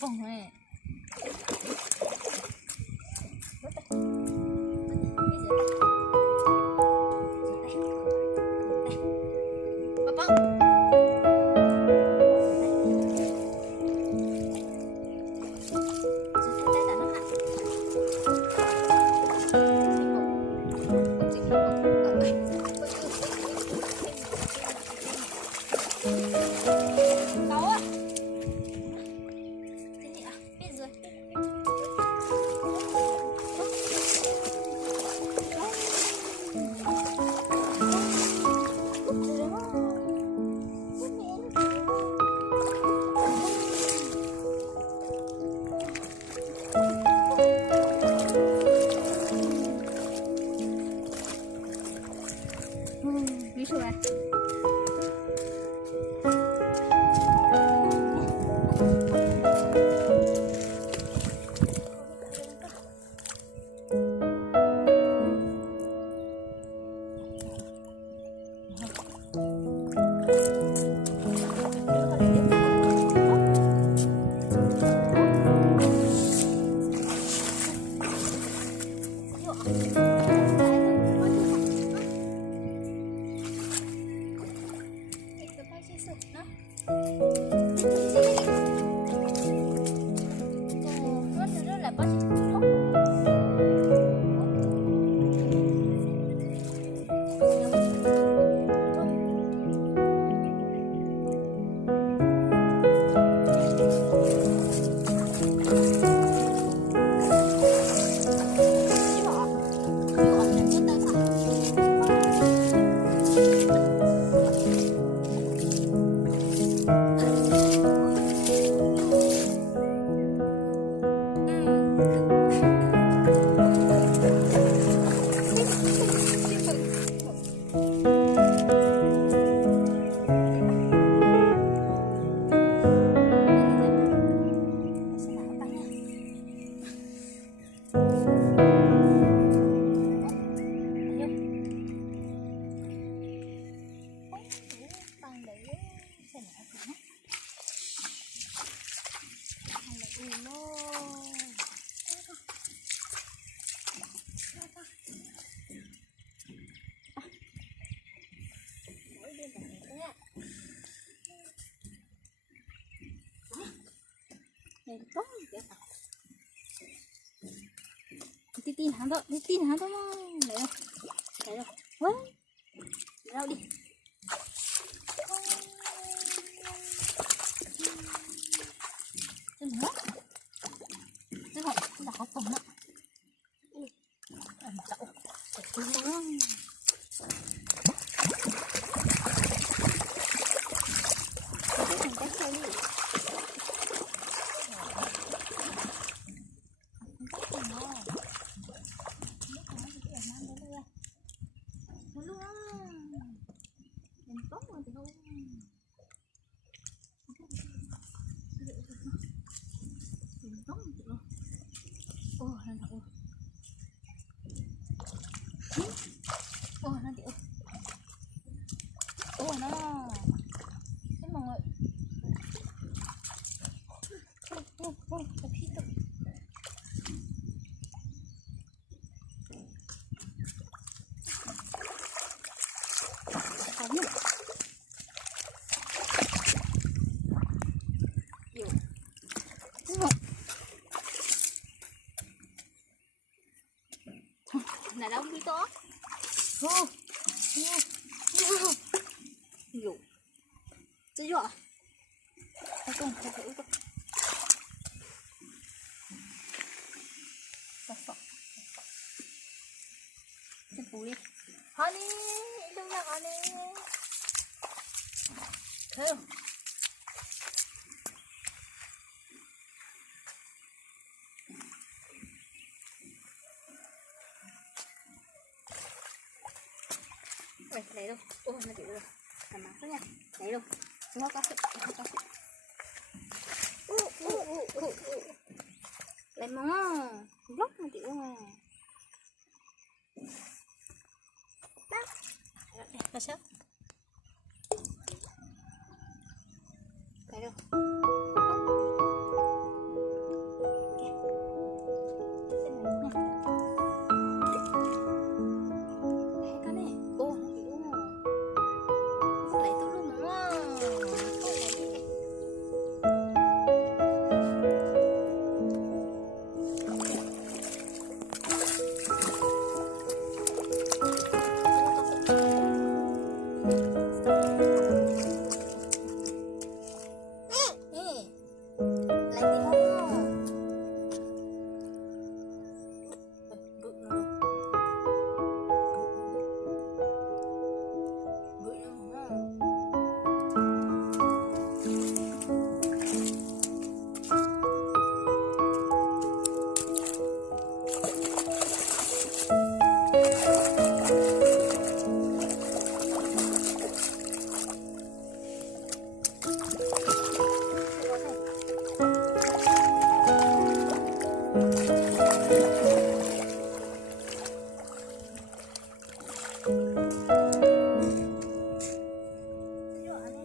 Pong này. Ví dụ này. Tin hắn thôi, tin hắn thôi mà. Đấy rồi. Ôi. Để đâu đi. Đừng hết. Thế rồi, đã có phòng ạ. Ẩm chậu. Để tôi luôn. Để thành cách theo đi. Nanti no. Thế mọi người. Tập hít tập. Không. Là đâu đi to. Dụ. Chứ dụ à? Không phải con. Cái bùi đi. Honey, đâu ra honey. Thấy không? Đây, lấy đâu. Ôi, nó chịu rồi. Làm mát quá nha. Lấy đâu. Nó có sự. Lấy mà. Rất là chịu mà. Đó. Đây, là sao? Lấy đâu. 요 안에